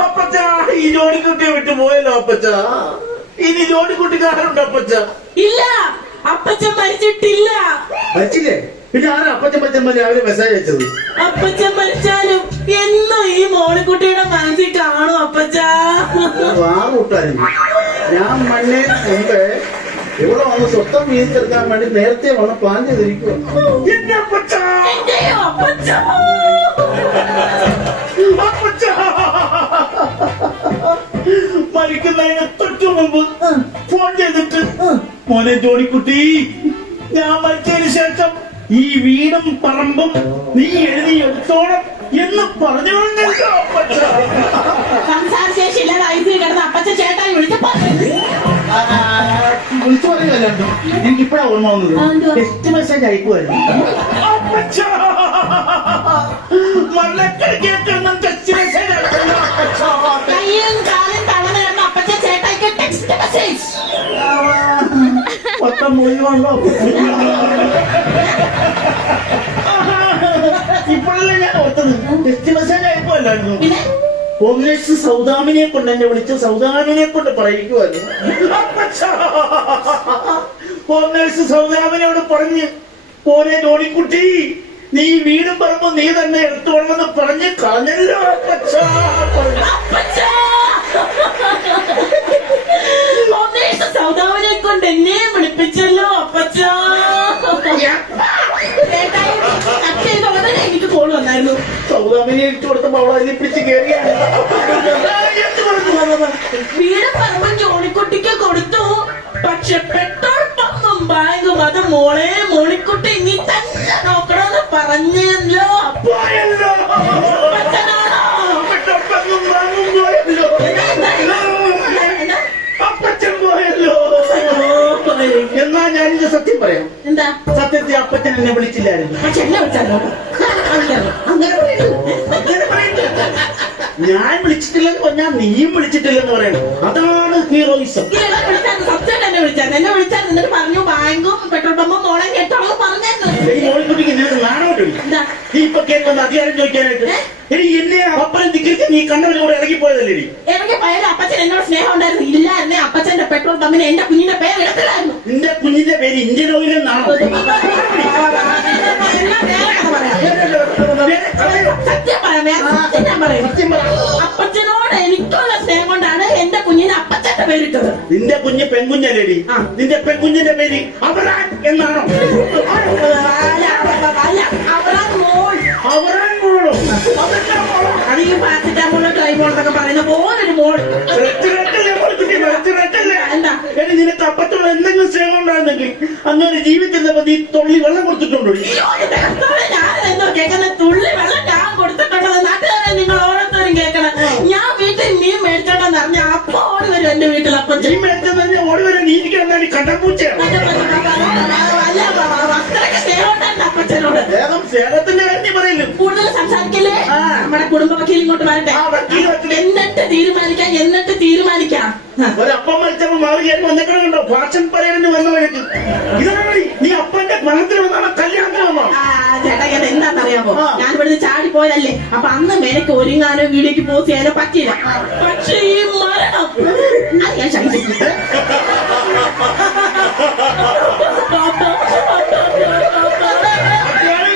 അപ്പച്ച ഈ ജോലിക്കുട്ടിയെ വിട്ടു പോയല്ലോ അപ്പച്ച. ഇനി ജോലിക്കുട്ടിക്കാരുണ്ട് അപ്പച്ച? ഇല്ല, അപ്പച്ചൻ മരിച്ചിട്ടില്ല. മരിച്ചില്ലേ? പിന്നെ ആരാ അപ്പച്ചൻ രാവിലെ മെസ്സേജ് അയച്ചത്? അപ്പച്ചൻ മരിച്ചാലും എന്നും ഈ മോളിക്കുട്ടിയുടെ മനസ്സിൽ കാണും അപ്പച്ച. വാറൂട്ടായിരുന്നു. ഞാൻ മണ്ണേ മുമ്പേ ഇവിടെ വന്ന് സ്വത്തം വീതിച്ചെടുക്കാൻ വേണ്ടി നേരത്തെ വന്ന് പ്ലാൻ ചെയ്തിരിക്കുക. മരിക്കുന്നതിന് തൊട്ടു മുമ്പ് ഫോൺ ചെയ്തിട്ട്, മോനെ ജോണിക്കുട്ടി, ഞാൻ മരിച്ചതിന് ശേഷം ഈ വീടും പറമ്പും നീ എഴുതി എടുത്തോണം എന്ന് പറഞ്ഞു. സംസാരശേഷി ഇല്ലാതെ ഐസിൽ കിടന്ന് അപ്പച്ച ചേട്ടായി വിളിച്ചു പറയുമല്ലോ. എനിക്കിപ്പോഴാ ഓർമ്മ വന്നത്. ടെക്സ്റ്റ് മെസ്സേജ് അയക്കുമായിരുന്നു. കയ്യും കാലും തളർന്നു കിടന്ന അപ്പച്ച ചേട്ടായിക്ക് ടെക്സ്റ്റ് മെസ്സേജ്. മൊത്തം മുഴുവല്ലോ. ഇപ്പോഴല്ലേ ഞാൻ ഓർത്തത്. ടെക്സ്റ്റ് മെസ്സേജ് അയക്കുമല്ലായിരുന്നു. ഹോം നേഴ്സ് സൗദാമിനെ കൊണ്ട് എന്നെ വിളിച്ച് സൗദാമിനെ കൊണ്ട് പറയിക്കുമായിരുന്നു. ഹോം നേഴ്സ് സൗദാമിനോട് പറഞ്ഞ്, പോരെ ജോണിക്കുട്ടി, നീ വീടും പറമ്പും നീ തന്നെ എടുത്തോളെന്ന് പറഞ്ഞ് കളഞ്ഞല്ലോ അപ്പച്ച. സൗദാമിനെ കൊണ്ട് എന്നെ വിളിപ്പിച്ചല്ലോ അപ്പച്ച. എനിക്ക് കോൾ വന്നായിരുന്നു. സൗദാമിനെ ഇട്ട് കൊടുത്തപ്പോ അവളെ അതിനെ പിടിച്ച് കയറിയാണ്. വീട് പറമ്പും ജോണിക്കുട്ടിക്ക് കൊടുത്തു. പക്ഷെ പെട്രോൾ പമ്പും ബാങ്കും അത് മോളെ മോളിക്കുട്ടി നീ തന്നെ നോക്കണമെന്ന് പറഞ്ഞല്ലോ. അപ്പച്ചൻ പോയല്ലോ. എന്നാ ഞാനിത് സത്യം പറയാം. എന്താ സത്യത്തെ അപ്പച്ചൻ എന്നെ വിളിച്ചില്ലായിരുന്നു. പക്ഷെ എന്നെ വിളിച്ചല്ലോ. അങ്ങനെ ഞാൻ വിളിച്ചിട്ടില്ലെന്ന് പറഞ്ഞാൽ നീയും വിളിച്ചിട്ടില്ലെന്ന് പറയണം. അതാണ് ഹീറോയിസം. സത്യം എന്നെ വിളിച്ചായിരുന്നു. എന്നെ വിളിച്ചാൽ എന്നിട്ട് പറഞ്ഞു ബാങ്കും പെട്രോൾ പമ്പും മോളെ കേട്ടോളൂ പറഞ്ഞായിരുന്നു. മോളിക്കുട്ടിക്ക് നിനക്ക് നാണോട്ട് നീ ഇപ്പൊ കേൾക്കുന്ന അധികാരം ചോദിക്കാനായിട്ട്. എടി എന്നെ അപ്പനും ദിക്കിച്ച് നീ കണ്ണവരോട് ഇറങ്ങിപ്പോയതല്ലേ? ഇറങ്ങി പോയാലും അപ്പച്ചൻ എന്നോട് സ്നേഹം ഉണ്ടായിരുന്നു. ഇല്ലായിരുന്നേ അപ്പച്ചന്റെ പെട്രോൾ പമ്പിന് എന്റെ കുഞ്ഞിന്റെ പേര് ഇടത്തില്ലായിരുന്നു. നിന്റെ കുഞ്ഞിന്റെ പേര് ഇന്ത്യൻ ഓയിൽ എന്നാണോ? സത്യം പറയാം. അപ്പച്ചനോട് എനിക്കുള്ള സ്നേഹം കൊണ്ടാണ് എന്റെ കുഞ്ഞിന് അപ്പച്ചന്റെ പേരിട്ടത്. നിന്റെ കുഞ്ഞ് പെൺകുഞ്ഞല്ലേടി? നിന്റെ പെൺകുഞ്ഞിന്റെ പേര് അവറാൻ എന്നാണോ? അവറാൻ മോൾ. അവറാൻ മോളോ? അത് ഈ പാരസിറ്റാമോളോ ട്രൈമോളൊക്കെ പറയുന്ന പോലൊരു മോൾ. എന്താ എടി നിനക്ക് അപ്പത്തോളം എന്തെങ്കിലും സ്നേഹം ഉണ്ടായിരുന്നെങ്കിൽ അങ്ങനെ ജീവിച്ചിരുന്നപ്പോ നീ തുള്ളി വെള്ളം കൊടുത്തിട്ടുണ്ടോ? ഞാനെന്തോ കേൾക്കുന്ന തുള്ളി വെള്ളം ഞാൻ കൊടുത്തിട്ടുണ്ടോ? നാട്ടുകാരെ നിങ്ങൾ ഓരോരുത്തരും കേൾക്കണം. ഞാൻ വീട്ടിൽ മീൻ മേടിച്ചോണ്ടെന്ന് അറിഞ്ഞ അപ്പൊ ഓടി വരും എന്റെ വീട്ടിൽ. അപ്പൊ നീ മേടിച്ചെന്ന് ഓടി വരെ നീ ഇരിക്കണം കണ്ടപ്പൂച്ചയാണ്. അത്രയ്ക്ക് സ്നേഹം ഉണ്ടായിരുന്നു അപ്പച്ചനോട്. സ്നേഹത്തിന്റെ കാര്യം പറയില്ല. കൂടുതൽ സംസാരിക്കല്ലേ. നമ്മുടെ കുടുംബ വക്കീൽ ഇങ്ങോട്ട് വരട്ടെ. എന്നിട്ട് തീരുമാനിക്കാം. ഒരപ്പം മരിച്ചപ്പോ മാറിയാലും വന്നേക്കണോ? ഫാഷൻ പരേഡിന് വന്ന വഴിക്ക് ഇതാണ് നീ അപ്പന്റെ മരണത്തിന് വന്നാണോ കല്യാണത്തിന് വന്നോ? ചേട്ടാ എന്താണെന്നറിയാമോ, ഞാൻ ഇവിടുന്ന് ചാടിപ്പോയതല്ലേ. അപ്പൊ അന്ന് മേനക്ക് ഒരുങ്ങാനോ വീഡിയോക്ക് പോസ്റ്റ് ചെയ്യാനോ പറ്റില്ല. പക്ഷെ ഈ മരണം അത് ഞാൻ ശൈലിച്ചിട്ട്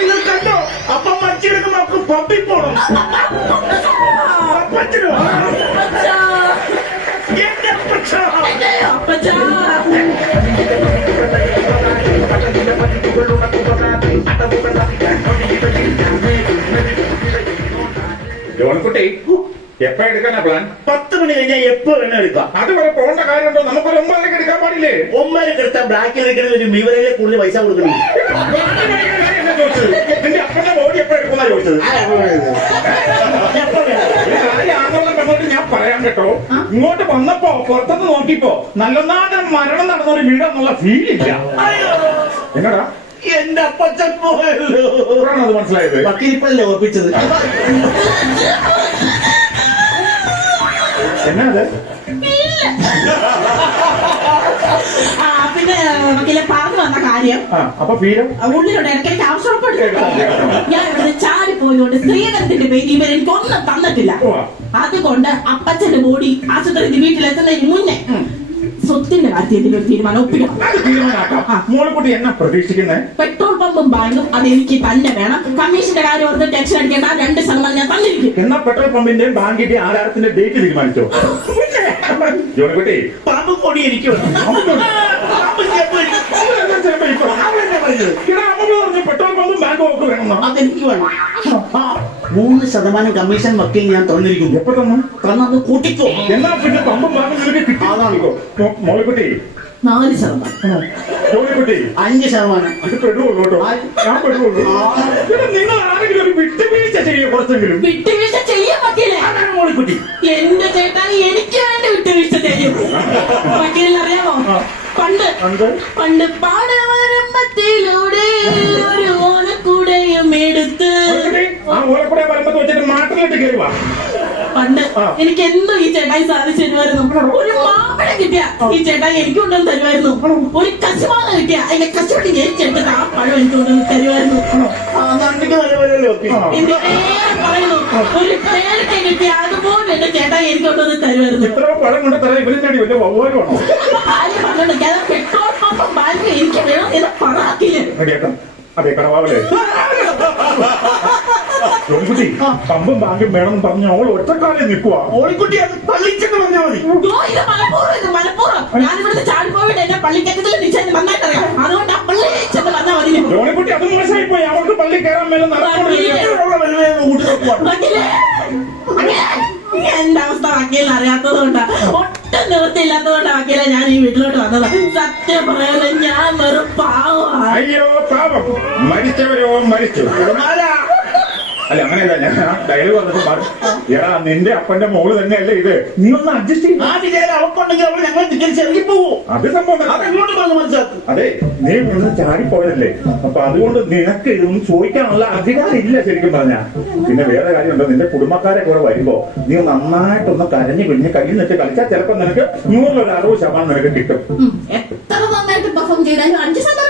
ഇത് കണ്ടോ? അപ്പം മരിച്ചെടുക്കുമ്പോ നമുക്ക് പബ്ബിൽ പോണം. അപ്പച്ചനോ? ജോൺകുട്ടി എപ്പ എടുക്കാനാ പ്ലാൻ? 10 മണി കഴിഞ്ഞാൽ എപ്പോ വേണം എടുക്കാം. അതുവരെ പോകേണ്ട കാര്യമുണ്ടോ? നമുക്കൊരു 9:00 എടുക്കാൻ പാടില്ലേ? 9:00 എടുത്താൽ ബ്ലാക്കിൽ ഒരു വിവരയിലെ കൂടുതൽ പൈസ കൊടുക്കണം. നിന്റെ അപ്പന്റെ ബോഡി എപ്പോ എടുക്കുന്ന ചോദിച്ചത്? ഞാൻ പറയാൻ കേട്ടോ, ഇങ്ങോട്ട് വന്നപ്പോ പുറത്തുനിന്ന് നോക്കിപ്പോ നല്ലനാടൻ മരണം നടന്നൊരു വീടെന്നുള്ള ഫീലില്ല. എന്നടാ എന്റെ അപ്പച്ചൻ പോയല്ലോ. അത് മനസ്സിലായത് വക്കീലിപ്പല്ലേ ഓർപ്പിച്ചത്. എന്നാ അത്? എന്റെ വക്കീലെ പറഞ്ഞു വന്ന കാര്യം അപ്പൊ ഫീലും ഉള്ളിലുണ്ട് ഇടയ്ക്കിടയ്ക്ക് ആവശ്യപ്പെടും. ഞാൻ ഇവിടെ ചാടി പോയതുകൊണ്ട് സ്ത്രീധനത്തിന്റെ പേര് ഇവർ എനിക്കൊന്നും തന്നിട്ടില്ല. അതുകൊണ്ട് അപ്പച്ചന്റെ ബോഡി ആശുപത്രി വീട്ടിലെത്തുന്നതിന് മുന്നേ സ്വത്തിന്റെ കാര്യത്തിൽ ഒരു തീരുമാനം ഒപ്പിക്കണം. മോളിക്കുട്ടി എന്നാ പ്രതീക്ഷിക്കുന്നത്? പെട്രോൾ പമ്പും ബാങ്കും അതെനിക്ക് തന്നെ വേണം. കമ്മീഷന്റെ കാര്യം ഓർത്ത് ടെൻഷൻ അടിക്കേണ്ട. 2% ഞാൻ തന്നിരിക്കും. എന്നാ പെട്രോൾ പമ്പിന്റെയും ബാങ്കിന്റെയും ആധാരത്തിന്റെ ഡേറ്റ് തീരുമാനിച്ചോ? ജോണിക്കുട്ടി പാമ്പ് പൊടി എനിക്ക് പെട്രോൾ പമ്പും ബാങ്കും ഒക്കെ വേണം. അതെനിക്ക് വേണം. 3% കമ്മീഷൻ വക്കീൽ ഞാൻ തന്നിരിക്കുന്നു. എപ്പോ തന്നു? തന്നത് കൂട്ടിക്കോ. എന്നാ പിന്നെ പമ്പും ബാങ്കും നിനക്ക് കിട്ടാതാണിക്കോ? മോളിക്കുട്ടി 4%. ജോണിക്കുട്ടി 5%. അത് പെടുവുള്ളൂ കേട്ടോ. ഞാൻ പെടുവുള്ളൂ. നിങ്ങൾ ആരെങ്കിലും ഒരു വിട്ടുവീഴ്ച ചെയ്യോ? കുറച്ചെങ്കിലും വിട്ടുവീഴ്ച ചെയ്യാൻ വക്കീലെ. മോളിക്കുട്ടി എന്റെ ചേട്ടൻ എനിക്ക് വേണ്ടി വിട്ടുവീഴ്ച ചെയ്യും. വക്കീലിന് അറിയാമോ? പണ്ട് പാടവരമ്പത്തിലൂടെ ഒരു ഓലക്കൂടയും എടുത്ത് ആ ഓലക്കൂടെ വരുമ്പോ വെച്ചിട്ട് മാട്ടിലിട്ട് കയറുവാ. പണ്ട് എനിക്ക് എന്തോ ഈ ചേട്ടായി സാധിച്ചു തരുമായിരുന്നു. ഒരു മാമ്പഴം കിട്ടിയ ഈ ചേട്ടായി എനിക്ക് കൊണ്ടുവന്ന് തരുമായിരുന്നു. ഒരു കശുമാങ്ങ കിട്ടിയ അതിന്റെ കശുവട്ടി ജയിച്ചെടുത്തിട്ട് ആ പഴം എനിക്ക് കൊണ്ടുവന്ന് തരുമായിരുന്നു. പറയുന്നു ഒരു പേരക്ക കിട്ടിയ അതുപോലെ എന്റെ ചേട്ടായി എനിക്ക് കൊണ്ടുവന്ന് തരുമായിരുന്നു. ഇത്ര പഴം കൊണ്ട് തരാൻ ഇവരും നേടി വലിയ വവ്വാലുമാണോ? ആരും പറഞ്ഞിട്ട് പെട്രോൾ പമ്പും ബാങ്ക് എനിക്ക് വേണം എന്ന് പറയാക്കില്ല. അതെ കടവാവലേ ജോണിക്കുട്ടി പമ്പും ബാങ്കും വേണമെന്ന് പറഞ്ഞ അവൾ ഒറ്റക്കാലം നിൽക്കുവാ. മോളിക്കുട്ടി അത് തള്ളിച്ചിട്ട് പറഞ്ഞാൽ മതി. ഇത് മലപ്പുറം ഞാനിവിടുന്ന് ചാടിപ്പോയിട്ട് എന്റെ പള്ളിക്കറ്റത്തിൽ നിശ്ചയം നന്നായിട്ടറിയാം. അതുകൊണ്ട് ആ പള്ളി ചെന്ന് പറഞ്ഞാൽ മതി. ജോണിക്കുട്ടി അത് മോശമായി പോയി. അവൾക്ക് പള്ളി കയറാൻ മേലെ എന്റെ അവസ്ഥ വക്കീലിന് അറിയാത്തതുകൊണ്ടാ, ഒട്ടും നിവൃത്തിയില്ലാത്തതുകൊണ്ടാ വക്കീലെ ഞാൻ ഈ വീട്ടിലോട്ട് വന്നത്. സത്യം പറയാതെ ഞാൻ വെറും പാവമാണ്. അയ്യോ പാപം. മരിച്ചവരോ മരിച്ചു. അല്ല അങ്ങനെയല്ല, ഞാൻ ഡയലോഗ് വന്നപ്പോ എടാ നിന്റെ അപ്പന്റെ മോള് തന്നെയല്ലേ ഇത്, നീ ഒന്ന് അഡ്ജസ്റ്റ് ചെയ്യും. ആ വിചാരം അവക്കുണ്ടെങ്കിൽ അവൾ ഞങ്ങൾ തിരിച്ച് ഇറങ്ങി പോവോ? അത് സംഭവം അതെങ്ങോട്ട് പറഞ്ഞ് മനസ്സിലാക്കും. അതെ, നീ ഇവിടുന്ന് ചാടിപ്പോയതല്ലേ, അപ്പൊ അതുകൊണ്ട് നിനക്ക് ഇതൊന്നും ചോദിക്കാനുള്ള അധികാരം ഇല്ല ശരിക്കും പറഞ്ഞാ. പിന്നെ വേറെ കാര്യമുണ്ടോ, നിന്റെ കുടുംബക്കാരെ കൂടെ വരുമ്പോ നീ നന്നായിട്ടൊന്ന് കരഞ്ഞു പിടിഞ്ഞ് കയ്യിൽ നിന്നിട്ട് കളിച്ചാൽ ചിലപ്പോ നിനക്ക് 160% നിനക്ക് കിട്ടും. എത്ര നന്നായിട്ട് പെർഫോം ചെയ്താലും 5%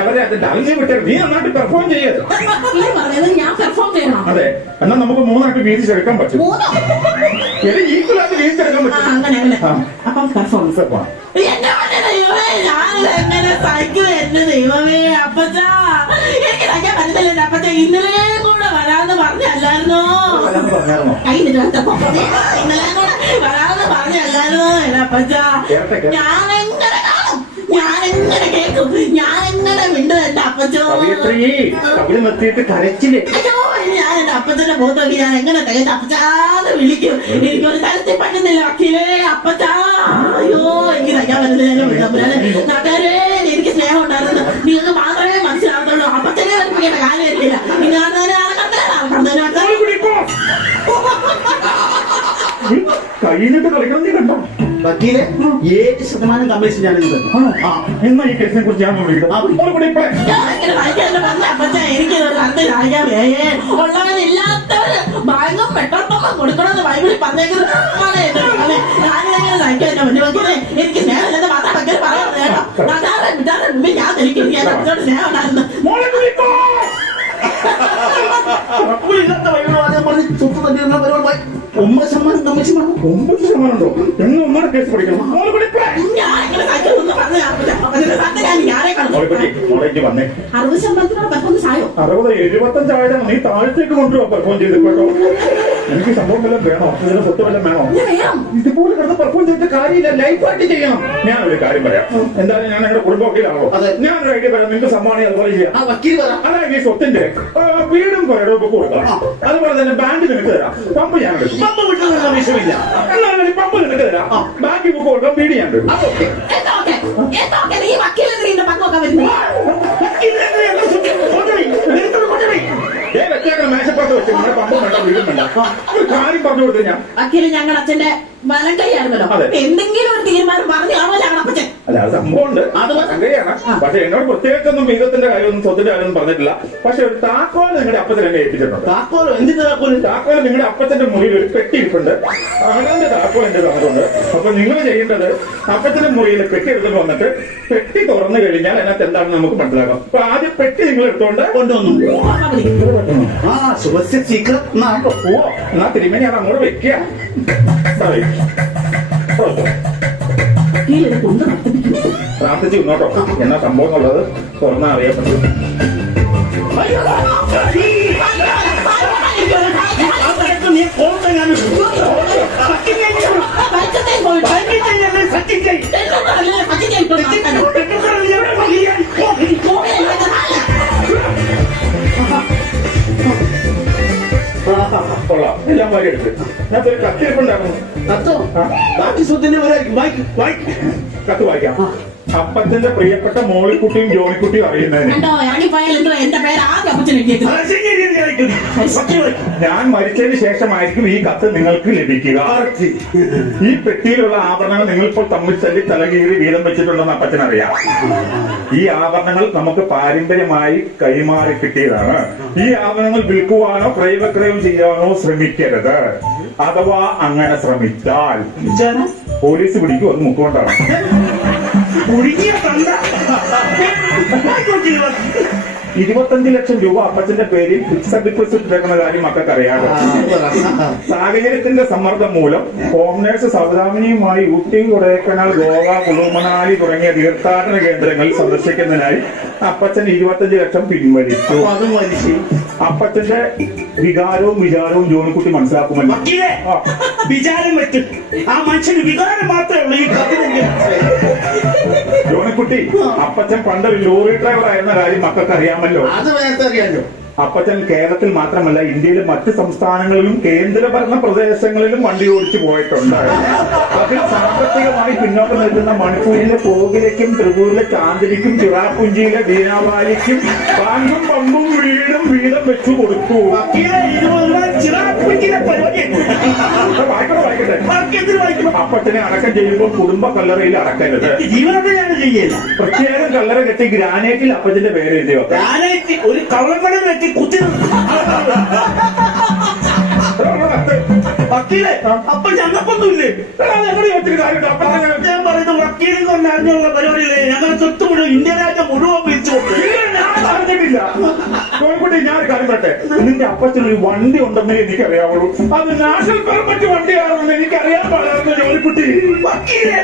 അവരെ അത് ഡൽഹി വിട്ടേ, നീ നന്നായിട്ട് പെർഫോം ചെയ്യത്. ഞാൻ പെർഫോം ചെയ്യണം. അതെ, എന്നാൽ നമുക്ക് 3 വീതിച്ചെടുക്കാൻ പറ്റും. ഈക്വലായിട്ട് വീതിച്ചെടുക്കാൻ പറ്റും. അങ്ങനെ അപ്പം പെർഫോമൻസ് ഞാനെങ്ങനെ സഹിക്കും എന്റെ ദൈവമേ. അപ്പച്ചാ എനിക്ക് സഹിക്കാൻ പറ്റത്തില്ല. അപ്പച്ച ഇന്നലെ കൂടെ വരാന്ന് പറഞ്ഞല്ലായിരുന്നോ? ഇന്നലെ കൂടെ വരാന്ന് പറഞ്ഞല്ലായിരുന്നോ എന്റെ അപ്പച്ചാ? ഞാനെങ്ങനെ കാണും, ഞാനെങ്ങനെ കേൾക്കും, ഞാനെങ്ങനെ മിണ്ടും എന്റെ അപ്പച്ചോ? നിർത്തിയിട്ട് കരച്ചില്. അയ്യോ, ഞാൻ എന്റെ അപ്പച്ചന്റെ മുഖത്ത് നോക്കി ഞാൻ എങ്ങനെ തികച്ച അപ്പച്ചാന്ന് വിളിക്കും. എനിക്കൊരു തരത്തിൽ പറ്റുന്നില്ല വക്കീലേ. അപ്പച്ചാ അയ്യോ എനിക്ക് തയ്ക്കാൻ പറ്റുന്നില്ല. നാട്ടുകാരെ എനിക്ക് സ്നേഹം ഉണ്ടായിരുന്നു, നിങ്ങൾക്ക് മാത്രമേ മനസ്സിലാവത്തുള്ളൂ. അപ്പച്ചനെ പഠിപ്പിക്കേണ്ട കാര്യമില്ല. കയ്യിലിട്ട് കളിക്കണം. നീ കണ്ടോ വക്കീലെ 7% കമ്മീഷൻ ഞാൻ എന്നാ ഈ കേസിനെ കുറിച്ച് ഞാൻ ഉള്ളവരില്ലാത്തവര് ബാങ്കും പെട്രോൾ പമ്പും കൊടുക്കണമെന്ന് ബൈബിളിൽ പറഞ്ഞേക്കുന്നത്. ഞാനിതെങ്ങനെ സഹിക്കാൻ വക്കീലെ? എനിക്ക് സ്നേഹമില്ലെന്ന് മാത്രം വക്കീൽ പറയാറുണ്ട് കേട്ടോ. ഞാൻ എനിക്ക് സ്നേഹം ഉണ്ടായിരുന്നു. ഇല്ലാത്ത വഴികൾ പറഞ്ഞ് ചുറ്റു തന്നെയുള്ള പരിപാടി 9% കമ്മീഷൻ വേണം. 9%? എന്ന് ഒന്നാണ് കേസ് പഠിക്കണം. മോളേക്ക് വന്നേ. 60-75 ആയതാണ്. നീ താഴത്തേക്ക് കൊണ്ടുപോവാ പെർഫോം ചെയ്ത് കേട്ടോ. എനിക്ക് സംഭവം വല്ലതും വേണോ? ഇതിന് സ്വത്ത് വല്ലതും വേണോ? ഇതുപോലെ കിടന്ന് പെർഫോം ചെയ്തിട്ട് കാര്യമില്ല, ലൈഫായിട്ട് ചെയ്യണം. ഞാനൊരു കാര്യം പറയാം. എന്തായാലും ഞാൻ എന്റെ കുടുംബത്തിലാണോ, ഞാനൊരു ഐഡിയ പറയാം. നിങ്ങൾക്ക് സമ്മാനം അതുപോലെ ചെയ്യാം. അതായത് ഈ സ്വത്തിന്റെ വീടും പുരടും ഒക്കെ കൊടുക്കണം. അതുപോലെ തന്നെ ബാങ്ക് നിനക്ക് തരാം, പമ്പ് ഞാൻ എടുക്കും. പമ്പ് വിട്ടുള്ള വിഷയമില്ല. എന്നാലും പമ്പ് നിനക്ക് തരാം, ബാങ്ക് ബുക്ക് കൊടുക്കാം, വീട് ഞാൻ എടുക്കും. മേശപ്പുറത്ത് വെച്ച് നിങ്ങളുടെ പമ്പ് വേണ്ട, വീടും വേണ്ട. ഒരു കാര്യം പറഞ്ഞു കൊടുത്തു ഞാൻ. വക്കീല് ഞങ്ങളുടെ അച്ഛന്റെ വലം കൈയായിരുന്നല്ലോ. എന്തെങ്കിലും ഒരു തീരുമാനം കീമാരും പറഞ്ഞു ആവലാണ് അപ്പച്ചൻ. അല്ല അത് സംഭവമുണ്ട്, അത് അങ്ങനെയാണ്. പക്ഷെ എന്നോട് പ്രത്യേകിച്ചൊന്നും വീതത്തിന്റെ കാര്യമൊന്നും സ്വത്തിന്റെ കാര്യമൊന്നും പറഞ്ഞിട്ടില്ല. പക്ഷെ ഒരു താക്കോല് നിങ്ങളുടെ അപ്പച്ചൻ എന്നെ ഏൽപ്പിച്ചിട്ടുണ്ട്. താക്കോലോ? എന്തിന്റെ താക്കോല്? താക്കോല് നിങ്ങളുടെ അപ്പച്ചന്റെ മുറിയിൽ ഒരു പെട്ടി ഇരിപ്പുണ്ട്, അവന്റെ താക്കോൽ എന്റെ തന്നിട്ടുണ്ട്. അപ്പൊ നിങ്ങൾ ചെയ്യേണ്ടത് അപ്പച്ചന്റെ മുറിയിൽ പെട്ടി എടുത്തിട്ട് വന്നിട്ട് പെട്ടി തുറന്നു കഴിഞ്ഞാൽ അതിനകത്ത് എന്താണെന്ന് നമുക്ക് മനസ്സിലാക്കാം. അപ്പൊ ആദ്യം പെട്ടി നിങ്ങൾ എടുത്തോണ്ട് കൊണ്ടുവന്നു. ആ സുഹൃത്ത് സീക്രട്ട് നാട്ടോ. ഓ എന്നാ തിരുമേനി അത് അങ്ങോട്ട് വെക്കുക. പ്രാർത്ഥിച്ചു ഇന്നോട്ടോ എന്നാ സംഭവം എന്നുള്ളത് തുറന്നാ അറിയപ്പെട്ടു. നീ കോർത്തെങ്ങാനും സത്യം ചെയ്യും. കൊള്ളാം, എല്ലാം വാരി എടുത്ത് ഞാൻ ഒരു കത്തിരിപ്പുണ്ടായിരുന്നു. കത്തോ? ബാക്കി സ്വത്തിന്റെ വായിക്കും. കത്ത് വായിക്കാം. അപ്പച്ചന്റെ പ്രിയപ്പെട്ട മോളിക്കുട്ടിയും ജോണിക്കുട്ടിയും അറിയുന്നതിന് ഞാൻ മരിച്ചതിന് ശേഷമായിരിക്കും ഈ കത്ത് നിങ്ങൾക്ക് ലഭിക്കുക. ഈ പെട്ടിയിലുള്ള ആഭരണങ്ങൾ നിങ്ങൾ ഇപ്പോൾ തമ്മിൽ തല്ലി തലകീറി വീതം വെച്ചിട്ടുണ്ടെന്ന് അപ്പച്ചനറിയാം. ഈ ആഭരണങ്ങൾ നമുക്ക് പാരമ്പര്യമായി കൈമാറി കിട്ടിയതാണ്. ഈ ആഭരണങ്ങൾ വിൽക്കുവാനോ ക്രയവിക്രയം ചെയ്യാനോ ശ്രമിക്കരുത്. അഥവാ അങ്ങനെ ശ്രമിച്ചാൽ പോലീസ് പിടിക്കും. അത് മുക്കുകൊണ്ടാണ്. 25 ലക്ഷം രൂപ അപ്പച്ചന്റെ പേരിൽ ഫിക്സഡ് ഡിപ്പോസിറ്റ് ഇട്ടേക്കുന്ന കാര്യം മക്കൾക്ക് അറിയാമോ? സാഹചര്യത്തിന്റെ സമ്മർദ്ദം മൂലം ഹോം നേഴ്സ് സൗദാമിനിയുമായി ഊട്ടി, കൊടൈക്കനാൽ, ഗോവ, കുളു മണാലി തുടങ്ങിയ തീർത്ഥാടന കേന്ദ്രങ്ങൾ സന്ദർശിക്കുന്നതിനായി അപ്പച്ചൻ 25 ലക്ഷം പിൻവലിച്ചു. അതും വലിച്ചു. അപ്പച്ചന്റെ വികാരവും വിചാരവും ജോണിക്കുട്ടി മനസ്സിലാക്കുമല്ലോ. വിചാരം വെച്ച് ആ മനുഷ്യന് വികാരം മാത്രമേ ഉള്ളൂ. ഈ കഥ ജോണിക്കുട്ടി, അപ്പച്ചൻ പണ്ടൊരു ലോറി ഡ്രൈവർ ആയിരുന്ന കാര്യം മക്കൾക്ക് അറിയാമല്ലോ. അത് നേരത്തെ അറിയാമല്ലോ. അപ്പച്ചൻ കേരളത്തിൽ മാത്രമല്ല ഇന്ത്യയിലെ മറ്റ് സംസ്ഥാനങ്ങളിലും കേന്ദ്രഭരണ പ്രദേശങ്ങളിലും വണ്ടി ഓടിച്ചു പോയിട്ടുണ്ട്. അതിൽ സാമ്പത്തികമായി പിന്നോട്ട് നിൽക്കുന്ന മണിപ്പൂരിലെ കോകിലയ്ക്കും ത്രിപുരയിലെ ചാന്ദിനിക്കും ചിറാപുഞ്ചിയിലെ ദീനാവാലിക്കും ബാങ്കും പമ്പും വീടും വീതം വെച്ചു കൊടുത്തു. വായിക്കട്ടെ. അപ്പച്ചനെ അടക്കം ചെയ്യുമ്പോൾ കുടുംബ കല്ലറയിൽ അടക്കരുത്. ജീവനത്തിൽ ഞാൻ ചെയ്യില്ല. പ്രത്യേകം കല്ലറ കെട്ടി ഗ്രാനൈറ്റിൽ അപ്പച്ചന്റെ പേര് എഴുതി വെക്കാം. ഗ്രാനൈറ്റ് ഒരു കള്ളപ്പണം വെട്ടി കുത്തി വക്കീലെ. അപ്പൊ ഞങ്ങൾക്കൊന്നുമില്ലേ? ഞാൻ പറയുന്നത് വക്കീലും കൊണ്ടറിഞ്ഞുള്ള പരിപാടിയില്ലേ? ഞങ്ങൾ സ്വത്ത് മുഴുവൻ ഇന്ത്യ രാജ്യം മുഴുവൻ പിരിച്ചു. കോഴിക്കോട്ടെ ഞാനൊരു കാര്യം പറയട്ടെ. നിന്റെ അപ്പച്ചനൊരു വണ്ടി ഉണ്ടെന്നേ എനിക്കറിയാവുള്ളൂ. അത് നാഷണൽ പെർമിറ്റ് വണ്ടിയാണെന്ന് എനിക്കറിയാൻ പാടില്ല. ജോലിക്കുട്ടി വക്കീലെ